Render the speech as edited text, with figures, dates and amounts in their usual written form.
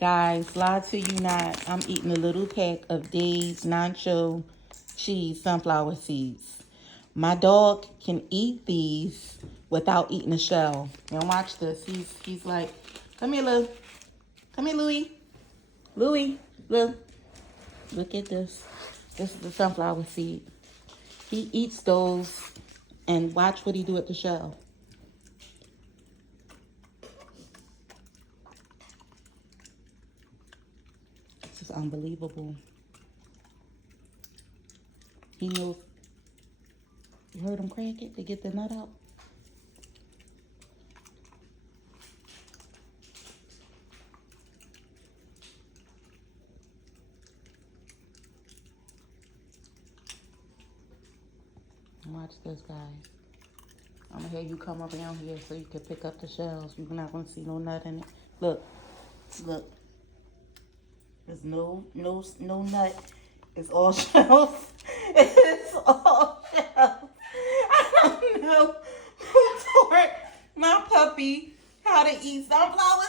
Guys, lie to you not, I'm eating a little pack of Dave's Nacho Cheese Sunflower Seeds. My dog can eat these without eating the shell. Now watch this. He's like, come here, Lou. Come here, Louie. Louie, Lou. Look at this. This is the sunflower seed. He eats those and watch what he do with the shell. This is unbelievable. He knows. You heard him crack it to get the nut out? Watch this, guys. I'm gonna have you come up around here so you can pick up the shells. You're not gonna see no nut in it. Look, look. There's no nut. It's all shells. It's all shells. I don't know who taught my puppy how to eat sunflower